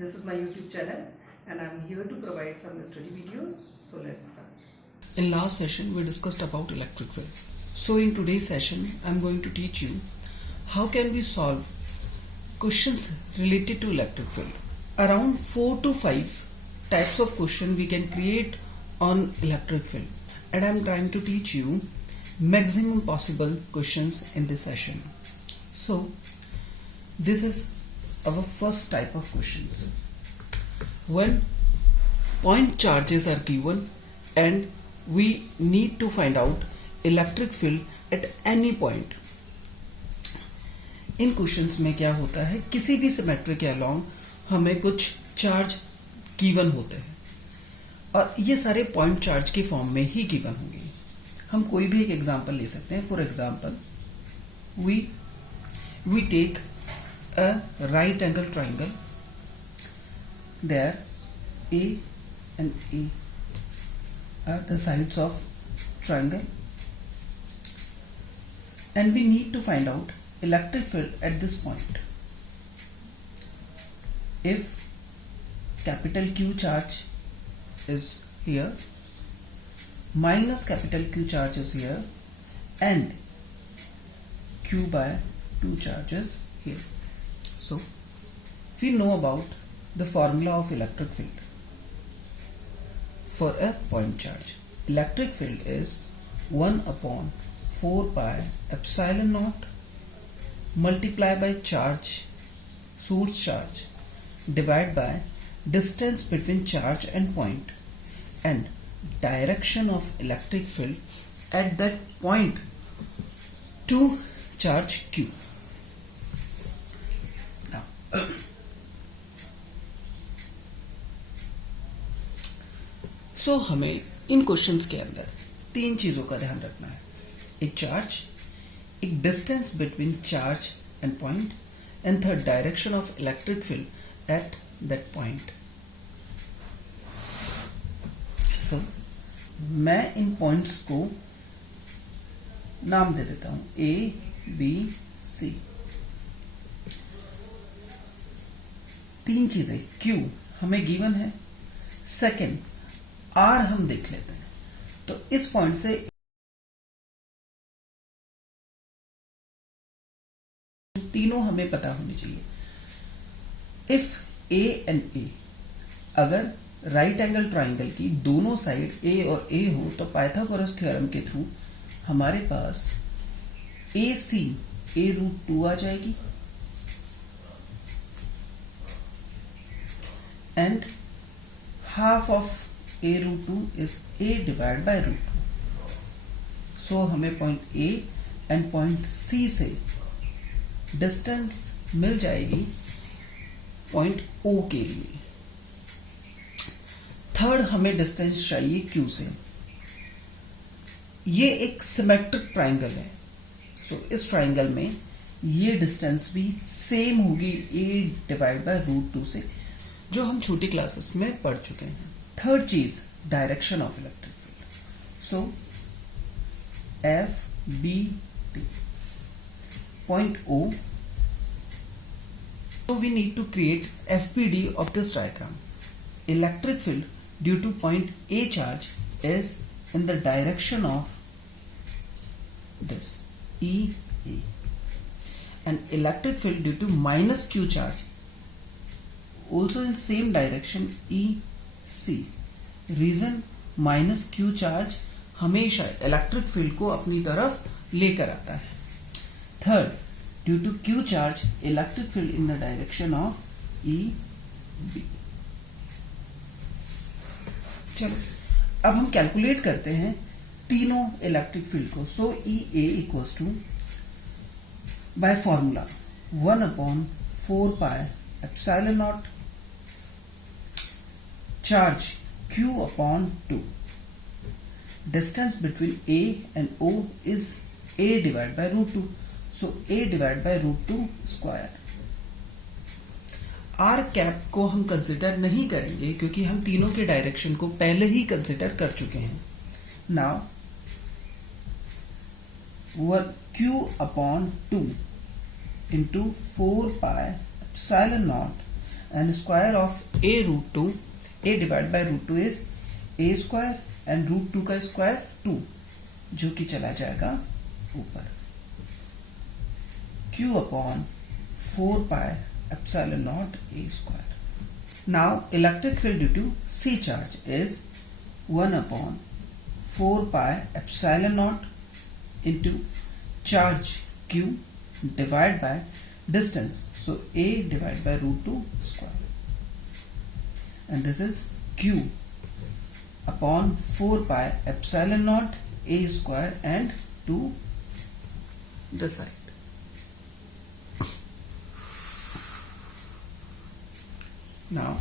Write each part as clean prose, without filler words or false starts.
This is my YouTube channel and I'm here to provide some study videos. So let's start. In last session we discussed about electric field. So in today's session I'm going to teach you how can we solve questions related to electric field. Around 4 to 5 types of question we can create on electric field, and I'm trying to teach you maximum possible questions in this session. So this is our first type of questions. When point charges are given and we need to find out electric field at any point. In questions में क्या होता है, किसी भी symmetry के along हमें कुछ charge given होते हैं और ये सारे पॉइंट चार्ज के फॉर्म में ही गिवन होंगे. हम कोई भी एक एग्जांपल ले सकते हैं. For example we take a right angle triangle. There A and A are the sides of triangle and we need to find out electric field at this point. If capital Q charge is here, minus capital Q charge is here, and Q by 2 charges here. So we know about the formula of electric field for a point charge. Electric field is 1 upon 4 pi epsilon naught multiply by charge, source charge, divided by distance between charge and point and direction of electric field at that point to charge Q. Now so हमें इन questions के अंदर 3 चीजों का ध्यान रखना है. एक charge, एक distance between charge and point, and third direction of electric field at that point. So मैं इन पॉइंट्स को नाम दे देता हूं A, B, C. 3 चीजें. Q हमें गिवन है. सेकेंड R हम देख लेते हैं. तो इस पॉइंट से तीनों हमें पता होनी चाहिए. इफ A एंड A, अगर राइट एंगल ट्राइंगल की दोनों साइड A और A हो तो पाइथागोरस थ्योरम के थ्रू हमारे पास AC A√2 आ जाएगी and half of A√2 is A divided by √2. So हमें point A and point C से डिस्टेंस मिल जाएगी पॉइंट O के लिए. थर्ड हमें डिस्टेंस चाहिए Q से. ये एक सिमेट्रिक ट्राइंगल है. सो इस ट्राइंगल में ये डिस्टेंस भी सेम होगी A डिवाइड बाय √2 से, जो हम छोटी क्लासेस में पढ़ चुके हैं. थर्ड चीज direction of electric field. So FBT point O. So we need to create FBD of this diagram. Electric field due to point A charge is in the direction of this EA, and electric field due to minus Q charge also in same direction EC. Reason minus Q charge हमेशा electric field को अपनी तरफ लेकर आता है. Third, due to Q charge electric field in the direction of EB. चलो अब हम कैलकुलेट करते हैं तीनों इलेक्ट्रिक फील्ड को. So EA equals to by formula 1 upon 4 pi epsilon naught charge Q upon 2. Distance between A and O is A divided by √2. So A divided by √2 square. R cap को हम consider नहीं करेंगे क्योंकि हम तीनों के direction को पहले ही कंसिडर कर चुके हैं. Now Q upon 2 into 4 pi epsilon naught and square of a root 2, a divided by root 2 is a square and root 2 का स्क्वायर 2 जो कि चला जाएगा ऊपर. Q upon 4 pi epsilon naught a square. Now electric field due to C charge is 1 upon 4 pi epsilon naught into charge Q divided by distance. So A divided by root 2 square. And this is Q upon 4 pi epsilon naught a square and to the side. Now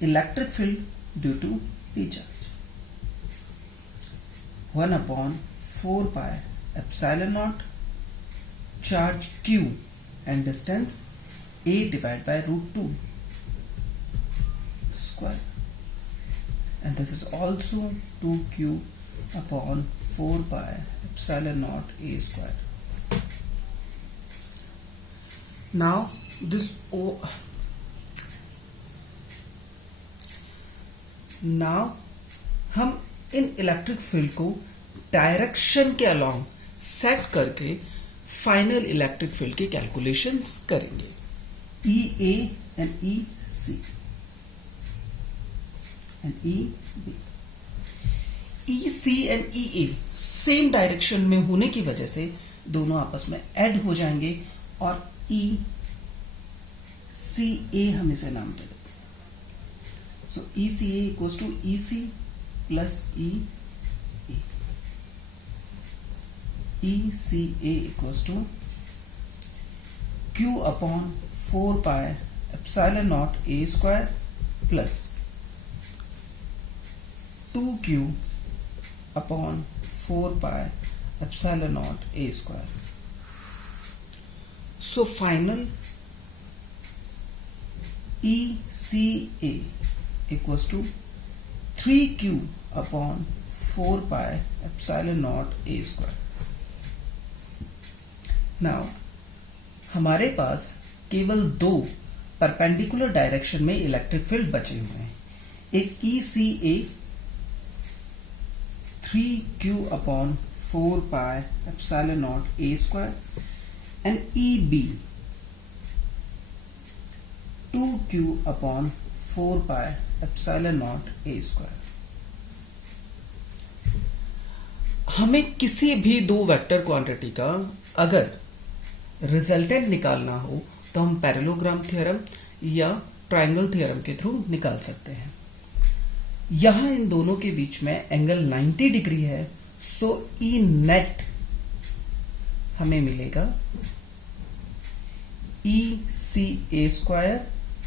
electric field due to P charge 1 upon 4 pi epsilon naught charge Q and distance a divided by root 2 square, and this is also 2Q upon 4 pi epsilon naught a square. Now this हम इन electric field को direction के along set करके final electric field की calculations करेंगे. EA and EC and EB. EC and EA same direction में होने की वजह से दोनों आपस में ऐड हो जाएंगे और ECA हम इसे नाम दे देते हैं. So ECA equals to EC plus EA. ECA equals to Q upon 4 pi epsilon naught a square plus 2Q upon 4 pi epsilon naught a square. So final ECA equals to 3Q upon 4 pi epsilon naught a square. Now हमारे पास केवल दो perpendicular direction में electric field बचे हुए हैं. एक ECA 3Q upon 4 pi epsilon naught a square and EB 2Q upon 4 pi epsilon naught a square. हमें किसी भी दो वेक्टर क्वांटिटी का अगर रिजल्टेंट निकालना हो तो हम पैरेललोग्राम थ्योरम या ट्रायंगल थ्योरम के थ्रू निकाल सकते हैं. यहां इन दोनों के बीच में एंगल 90 डिग्री है. सो E नेट हमें मिलेगा ECA square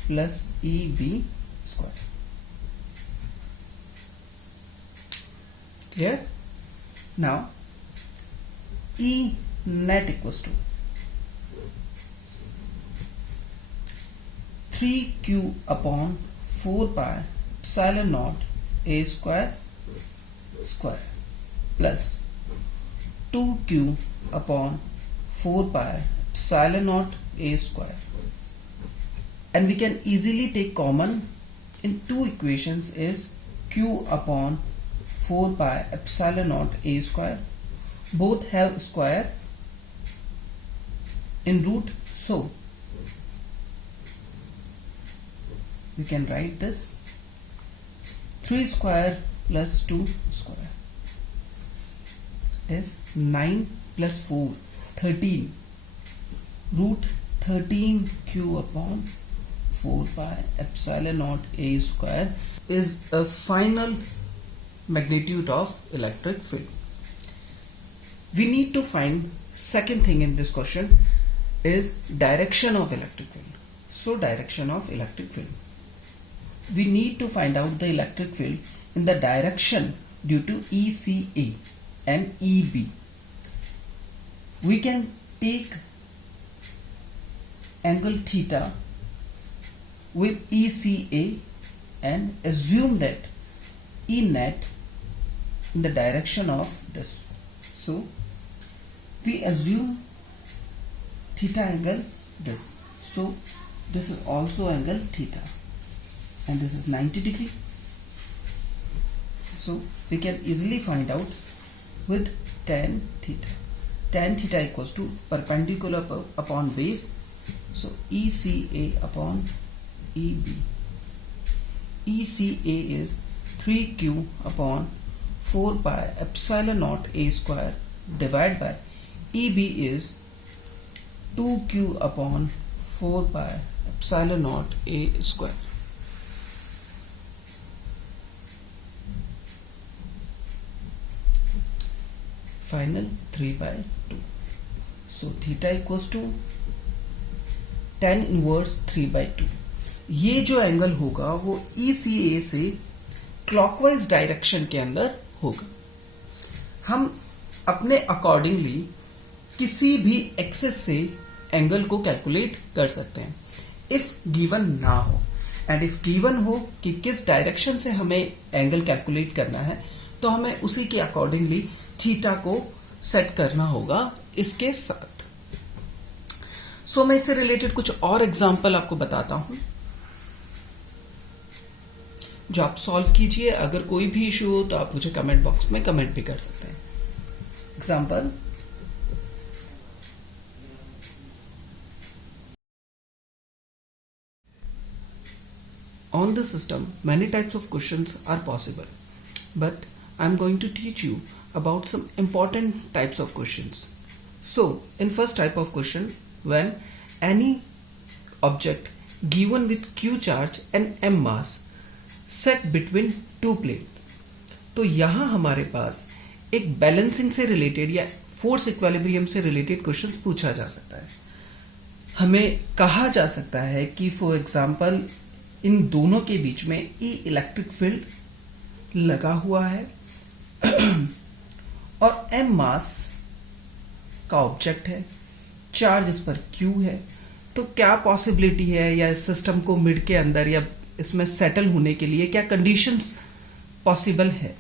plus EB square. Clear? Now E net equals to 3Q upon 4 pi epsilon naught a square square plus 2Q upon 4 pi epsilon naught a square. And we can easily take common in two equations is Q upon 4 pi epsilon naught a square. Both have square in root, so we can write this 3 square plus 2 square is 9 plus 4 13 root 13Q upon 4 pi epsilon naught a square is a final magnitude of electric field. We need to find second thing in this question is direction of electric field. So direction of electric field. We need to find out the electric field in the direction due to ECA and EB. We can take angle theta with ECA and assume that E net in the direction of this. So we assume theta angle this. So this is also angle theta, and this is 90 degree. So we can easily find out with tan theta. Tan theta equals to perpendicular upon base, so ECA upon EB. ECA is 3q upon 4 pi epsilon naught a square divided by EB is 2q upon 4 pi epsilon naught a square. Final 3 by 2. So theta equals to tan inverse 3 by 2. ये जो angle होगा वो ECA से clockwise direction के अंदर होगा. हम अपने अकॉर्डिंगली किसी भी एक्सिस से एंगल को कैलकुलेट कर सकते हैं इफ गिवन ना हो. एंड इफ गिवन हो कि किस डायरेक्शन से हमें एंगल कैलकुलेट करना है तो हमें उसी के अकॉर्डिंगली थीटा को सेट करना होगा इसके साथ. सो मैं इससे रिलेटेड कुछ और एग्जांपल आपको बताता हूं जो आप सॉल्व कीजिए. अगर कोई भी इशू हो तो आप मुझे कमेंट बॉक्स में कमेंट भी कर सकते हैं. Example, on the system many types of questions are possible, but I'm going to teach you about some important types of questions. So in first type of question, when any object given with q charge and m mass set between two plate, तो यहाँ हमारे पास एक balancing से related या force equilibrium से related questions पूछा जा सकता है. हमें कहा जा सकता है कि फॉर एग्जांपल इन दोनों के बीच में ई इलेक्ट्रिक फील्ड लगा हुआ है और एम मास का ऑब्जेक्ट है, चार्ज इस पर क्यू है. तो क्या पॉसिबिलिटी है या इस सिस्टम को मिड के अंदर या इसमें सेटल होने के लिए क्या कंडीशंस पॉसिबल है.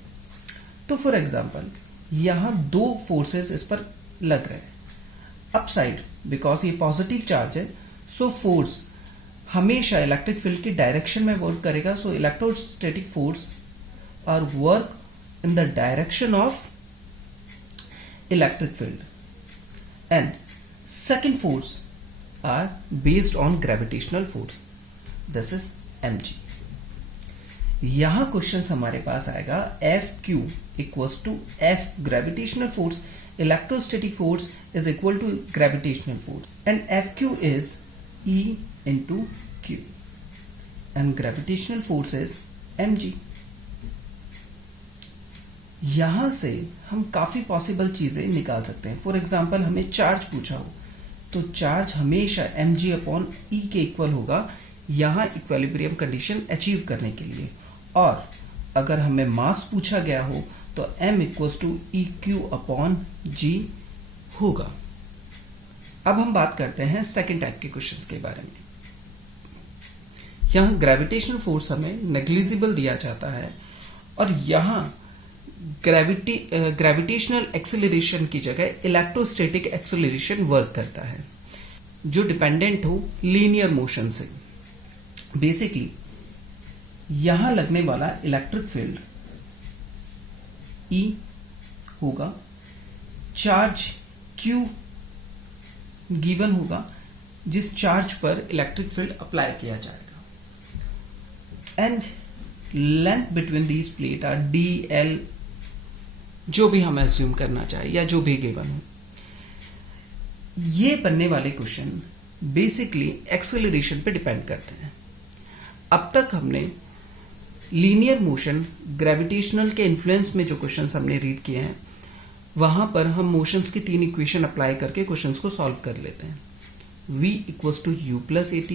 तो फॉर एग्जांपल यहां दो फोर्सेस इस पर लग रहे हैं. अपसाइड बिकॉज ये पॉजिटिव चार्ज है, सो फोर्स हमेशा इलेक्ट्रिक फील्ड की डायरेक्शन में वर्क करेगा. So electrostatic force are work in the direction of electric field, and second force are based on gravitational force, this is mg. यहां question हमारे पास आएगा Fq equals to F gravitational force, electrostatic force is equal to gravitational force, and Fq is E into Q, and gravitational force is mg. यहां से हम काफी possible चीजें निकाल सकते हैं. फॉर एग्जाम्पल हमें चार्ज पूछा हो तो चार्ज हमेशा mg अपॉन ई के इक्वल होगा यहां इक्विलिब्रियम कंडीशन अचीव करने के लिए. और अगर हमें मास पूछा गया हो तो m equals to E Q upon G होगा. अब हम बात करते हैं सेकेंड टाइप के क्वेश्चंस के बारे में. यहां ग्रेविटेशनल फोर्स हमें नेग्लिजिबल दिया जाता है और यहां ग्रेविटेशनल एक्सेलरेशन की जगह इलेक्ट्रोस्टैटिक एक्सेलरेशन वर्क करता है जो डिपेंडेंट हो लीनियर मोशन से. बेसिकली यहां लगने वाला इलेक्ट्रिक फील्ड E होगा, चार्ज Q गिवन होगा जिस चार्ज पर इलेक्ट्रिक फील्ड अप्लाई किया जाएगा, and length between these plate are DL, जो भी हम एज्यूम करना चाहे या जो भी गिवन हो. ये बनने वाले क्वेश्चन बेसिकली एक्सेलरेशन पे डिपेंड करते हैं. अब तक हमने लीनियर मोशन ग्रेविटेशनल के इन्फ्लुएंस में जो क्वेश्चंस हमने रीड किए हैं वहां पर हम मोशंस की 3 इक्वेशन अप्लाई करके क्वेश्चंस को सॉल्व कर लेते हैं. v equals to u plus at,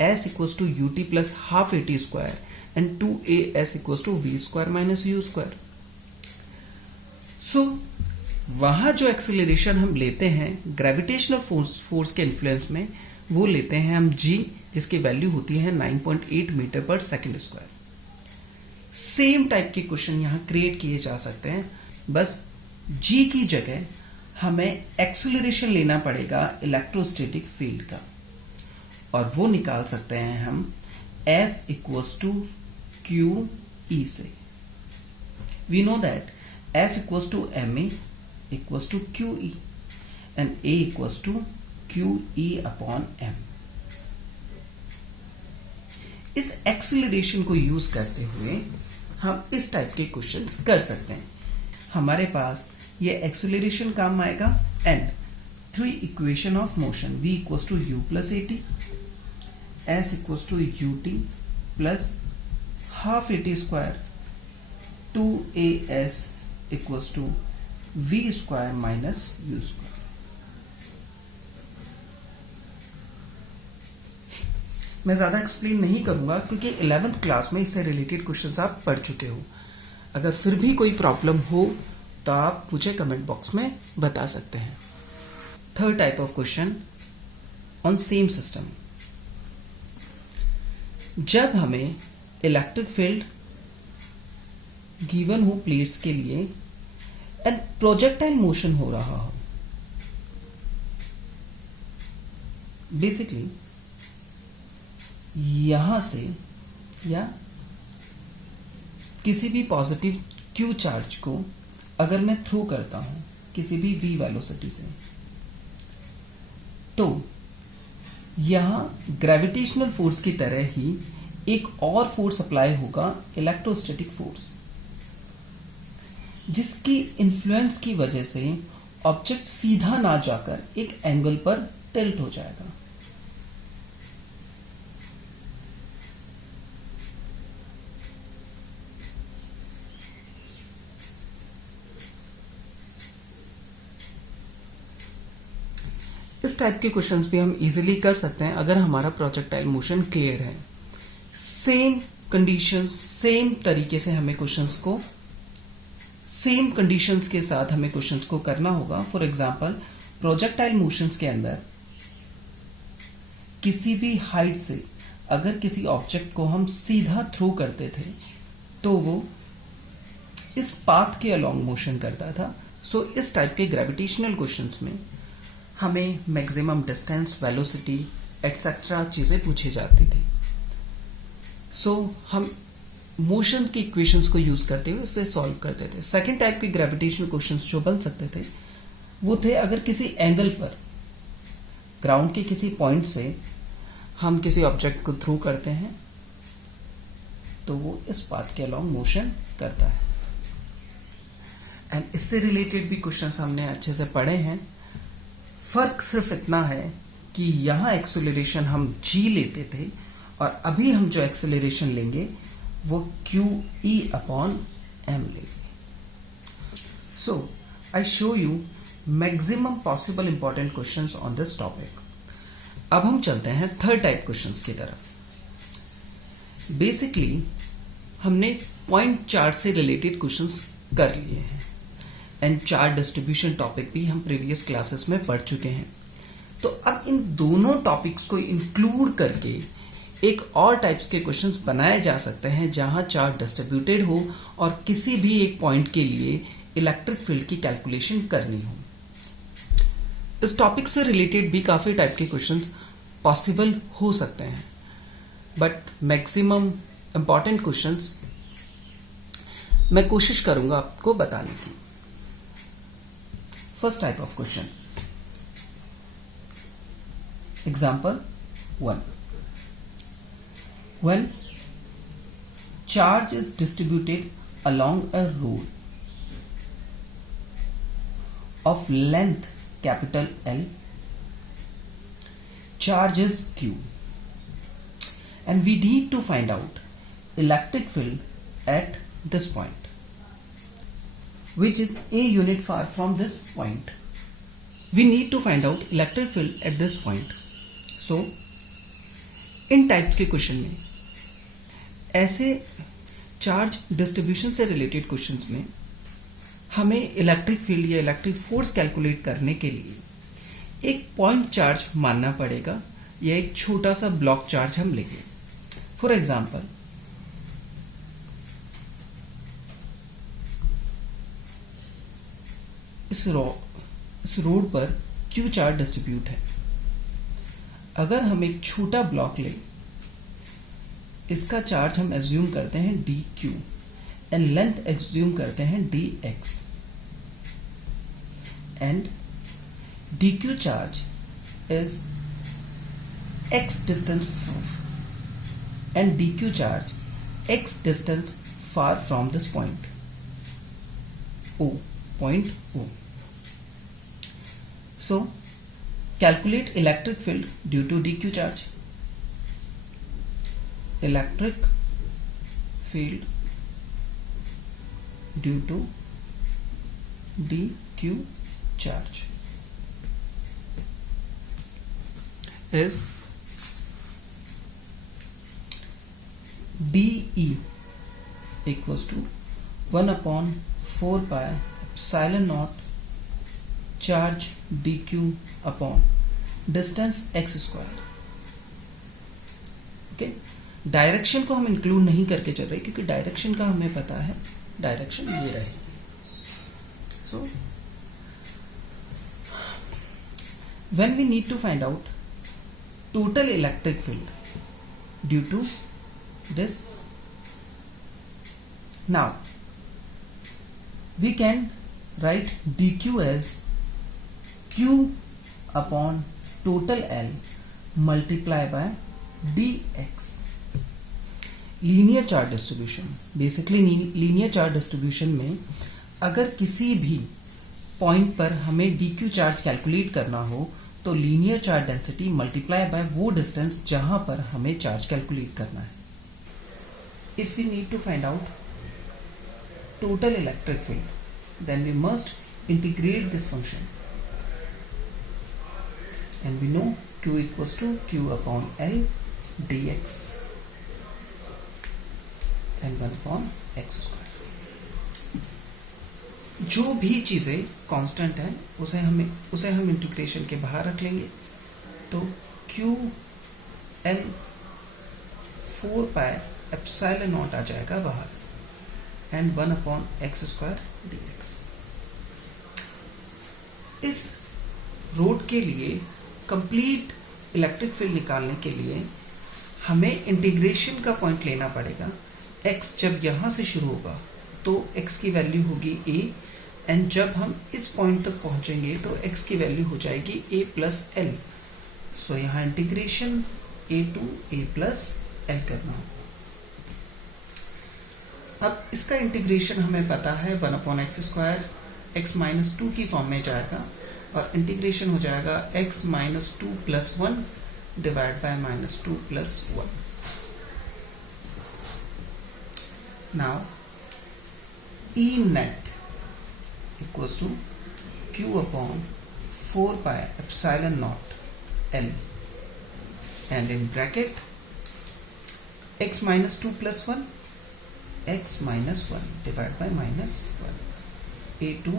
s equals to ut plus half at square and 2as equals to v square minus u square. So वहां जो एक्सेलरेशन हम लेते हैं ग्रेविटेशनल फोर्स के इन्फ्लुएंस में वो लेते हैं हम g, जिसकी वैल्यू होती है 9.8 मीटर पर सेकेंड स्क्वायर. सेम टाइप के क्वेश्चन यहां क्रिएट किए जा सकते हैं, बस g की जगह हमें एक्सेलरेशन लेना पड़ेगा इलेक्ट्रोस्टैटिक फील्ड का. और वो निकाल सकते हैं हम F equals to Q E से. We know that F equals to M A equals to Q E and A equals to Q E upon M. इस एक्सीलरेशन को यूज करते हुए हम इस टाइप के क्वेश्चंस कर सकते हैं. हमारे पास ये एक्सीलरेशन काम आएगा and 3 equation of motion v equals to u plus at, s equals to ut plus half at square 2as equals to v square minus u square. मैं ज़्यादा एक्सप्लेन नहीं करूंगा क्योंकि 11th क्लास में इससे रिलेटेड क्वेश्चंस आप पढ़ चुके हो. अगर फिर भी कोई प्रॉब्लम हो तो आप मुझे कमेंट बॉक्स में बता सकते हैं. Third type of question on same system. जब हमें इलेक्ट्रिक फील्ड गिवन हो प्लेट्स के लिए एंड प्रोजेक्टाइल मोशन हो रहा हो, बेसिकली यहां से या किसी भी पॉजिटिव क्यू चार्ज को अगर मैं थ्रो करता हूं किसी भी v वेलोसिटी से, तो यहां ग्रेविटेशनल फोर्स की तरह ही एक और फोर्स अप्लाई होगा, इलेक्ट्रोस्टैटिक फोर्स, जिसकी इन्फ्लुएंस की वजह से ऑब्जेक्ट सीधा ना जाकर एक एंगल पर टिल्ट हो जाएगा. इस टाइप के क्वेश्चंस भी हम इजीली कर सकते हैं अगर हमारा प्रोजेक्टाइल मोशन क्लियर है. सेम कंडीशंस, सेम तरीके से हमें क्वेश्चंस को, सेम कंडीशंस के साथ हमें क्वेश्चंस को करना होगा. फॉर एग्जांपल, प्रोजेक्टाइल मोशंस के अंदर किसी भी हाइट से अगर किसी ऑब्जेक्ट को हम सीधा थ्रो करते थे तो वो इस पाथ के अलोंग मोशन करता था. सो इस टाइप के ग्रेविटेशनल क्वेश्चंस में हमें मैक्सिमम डिस्टेंस, वेलोसिटी एटसेट्रा चीजें पूछी जाती थी. सो हम मोशन की इक्वेशंस को यूज करते हुए इसे सॉल्व करते थे. सेकंड टाइप के ग्रेविटेशनल क्वेश्चंस जो बन सकते थे वो थे अगर किसी एंगल पर ग्राउंड के किसी पॉइंट से हम किसी ऑब्जेक्ट को थ्रो करते हैं तो वो इस पाथ के अलोंग मोशन करता है. एंड इससे रिलेटेड भी क्वेश्चंस हमने अच्छे से पढ़े हैं. फर्क सिर्फ इतना है कि यहां एक्सेलरेशन हम g लेते थे और अभी हम जो एक्सेलरेशन लेंगे वो क्यू ई अपॉन एम लेंगे. So I show you maximum possible important questions on this topic. अब हम चलते हैं थर्ड टाइप क्वेश्चंस की तरफ. बेसिकली हमने पॉइंट चार्ट से रिलेटेड क्वेश्चंस कर लिए हैं एंड चार्ट डिस्ट्रीब्यूशन टॉपिक भी हम प्रीवियस क्लासेस में पढ़ चुके हैं. तो अब इन दोनों टॉपिक्स को इंक्लूड करके एक और टाइप्स के क्वेश्चंस बनाए जा सकते हैं जहां चार्ट डिस्ट्रीब्यूटेड हो और किसी भी एक पॉइंट के लिए इलेक्ट्रिक फील्ड की कैलकुलेशन करनी हो. इस टॉपिक से रिलेटेड भी काफी टाइप के क्वेश्चंस पॉसिबल हो सकते हैं, बट मैक्सिमम इंपॉर्टेंट क्वेश्चंस मैं कोशिश करूंगा आपको बताने की. First type of question. Example 1. When charge is distributed along a road of length capital L, charge is Q, and we need to find out electric field at this point, which is a unit far from this point. We need to find out electric field at this point. So, in types के question में, ऐसे charge distribution से related questions में हमें electric field या electric force calculate करने के लिए एक पॉइंट चार्ज मानना पड़ेगा या एक छोटा सा ब्लॉक चार्ज हम लेंगे. फॉर एग्जाम्पल, इस रोड पर क्यू चार्ज डिस्ट्रीब्यूट है. अगर हम एक छोटा ब्लॉक लें, इसका चार्ज हम एज्यूम करते हैं dq एंड लेंथ एज्यूम करते हैं dx and dq charge is x distance and dq charge x distance far from this point point O. So calculate electric field due to dq charge. Electric field due to dq charge is dE equals to 1 upon 4 pi epsilon naught charge dq upon distance x square. Okay, direction को हम include नहीं करके चल रहे क्योंकि direction का हमें पता है, डायरेक्शन ये रहेगी. सो when we need to find out total electric field due to this, now we can write dq as q upon total L multiply by dx. Linear charge distribution, basically linear charge distribution में अगर किसी भी point पर हमें dq charge calculate करना हो तो linear charge density multiply by वो डिस्टेंस जहां पर हमें चार्ज कैलकुलेट करना है. If we need to find out total electric field, then we must integrate this function, and we know q equals to q upon L dx and 1 upon x square. जो भी चीजें constant हैं उसे हम integration के बाहर रख लेंगे. तो q L 4 pi epsilon naught आ जाएगा बाहर and 1 upon x square dx. इस रोड के लिए कंप्लीट इलेक्ट्रिक फील्ड निकालने के लिए हमें इंटीग्रेशन का पॉइंट लेना पड़ेगा. x जब यहां से शुरू होगा तो x की वैल्यू होगी a एंड जब हम इस पॉइंट तक पहुंचेंगे तो x की वैल्यू हो जाएगी a प्लस एल. सो यहां integration a to a plus L करना होगा. अब इसका इंटीग्रेशन हमें पता है 1 upon x square x minus 2 की फॉर्म में जाएगा और इंटीग्रेशन हो जाएगा x minus 2 plus 1 divide by minus 2 plus 1. Now E net equals to q upon 4 pi epsilon naught L and in bracket x minus 2 plus 1 x minus 1 divided by minus 1 a to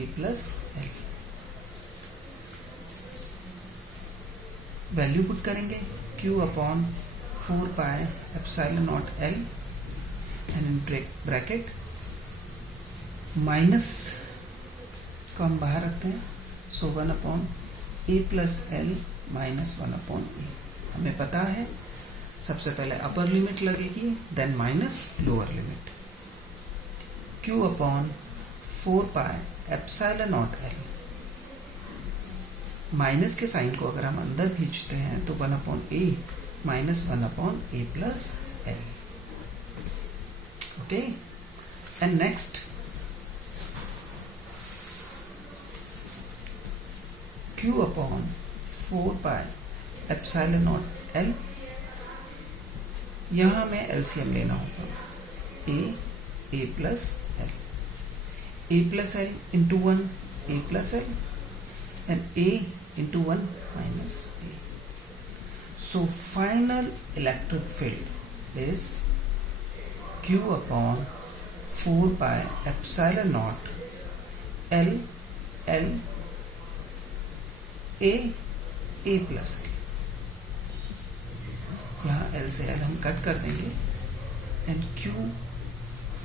a plus L. Value put करेंगे q upon 4 pi epsilon naught L and in bracket minus को हम बाहर रखते हैं. So 1 upon a plus L minus 1 upon a. हमें पता है सबसे पहले अपर लिमिट लगेगी then minus lower limit. q upon 4 pi epsilon naught L. Minus के साइन को अगर हम अंदर खींचते हैं तो 1 upon a minus 1 upon a plus L. Okay, and next q upon 4 pi epsilon naught L. यहाँ हमें एलसीएम लेना होगा a plus L. a plus L into 1 a plus L and a into 1 minus a. So final electric field is q upon 4 pi epsilon naught L L a plus L. यहाँ L से L हम cut कर देंगे and q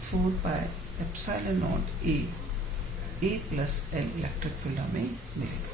4 pi epsilon not a plus L electric field हमें मिलेगा.